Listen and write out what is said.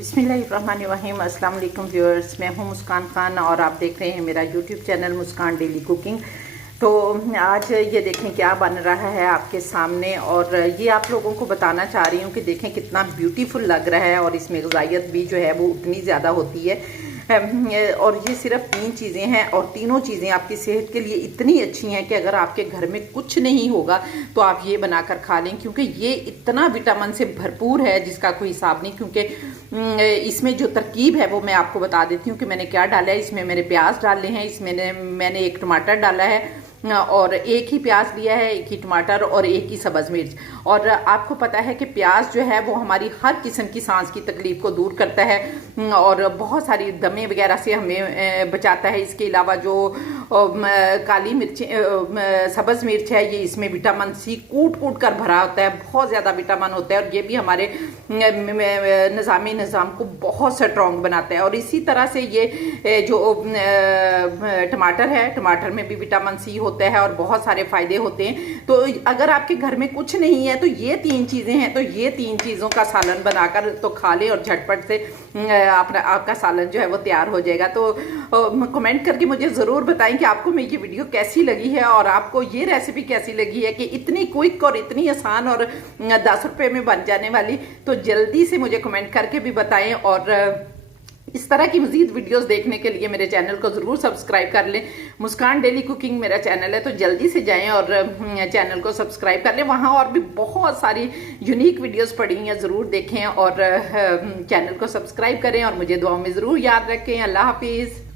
बिस्मिल्लाहिर्रहमानिर्रहीम। अस्सलाम वालेकुम व्यूअर्स, मैं हूं मुस्कान खान और आप देख रहे हैं मेरा यूट्यूब चैनल मुस्कान डेली कुकिंग। तो आज ये देखें क्या बन रहा है आपके सामने, और ये आप लोगों को बताना चाह रही हूँ कि देखें कितना ब्यूटीफुल लग रहा है और इसमें ग़िज़ाइयत भी जो है वो उतनी ज़्यादा होती है। और ये सिर्फ 3 चीज़ें हैं और तीनों चीज़ें आपकी सेहत के लिए इतनी अच्छी हैं कि अगर आपके घर में कुछ नहीं होगा तो आप ये बनाकर खा लें, क्योंकि ये इतना विटामिन से भरपूर है जिसका कोई हिसाब नहीं। क्योंकि इसमें जो तरकीब है वो मैं आपको बता देती हूँ कि मैंने क्या डाला है। इसमें मैंने प्याज डाले हैं, इसमें मैंने एक टमाटर डाला है और एक ही प्याज लिया है, एक ही टमाटर और एक ही सब्ज़ मिर्च। और आपको पता है कि प्याज जो है वो हमारी हर किस्म की सांस की तकलीफ को दूर करता है और बहुत सारी दमे वगैरह से हमें बचाता है। इसके अलावा जो काली मिर्च सब्ज़ मिर्च है, ये इसमें विटामिन सी कूट कूट कर भरा होता है, बहुत ज़्यादा विटामिन होता है और ये भी हमारे निज़ाम को बहुत स्ट्रॉन्ग बनाता है। और इसी तरह से ये जो टमाटर है, टमाटर में भी विटामिन सी होता है और बहुत सारे फायदे होते हैं। तो अगर आपके घर में कुछ नहीं है तो ये 3 चीज़ें हैं, तो ये 3 चीज़ों का सालन बनाकर तो खा ले और झटपट से आपका सालन जो है वो तैयार हो जाएगा। तो कमेंट करके मुझे ज़रूर बताएं कि आपको मेरी ये वीडियो कैसी लगी है और आपको ये रेसिपी कैसी लगी है कि इतनी क्विक और इतनी आसान और 10 रुपये में बन जाने वाली। तो जल्दी से मुझे कमेंट करके भी बताएं और इस तरह की मज़ीद वीडियोस देखने के लिए मेरे चैनल को ज़रूर सब्सक्राइब कर लें। मुस्कान डेली कुकिंग मेरा चैनल है, तो जल्दी से जाएं और चैनल को सब्सक्राइब कर लें। वहाँ और भी बहुत सारी यूनिक वीडियोस पड़ी हैं, ज़रूर देखें और चैनल को सब्सक्राइब करें और मुझे दुआ में ज़रूर याद रखें। अल्लाह हाफिज़।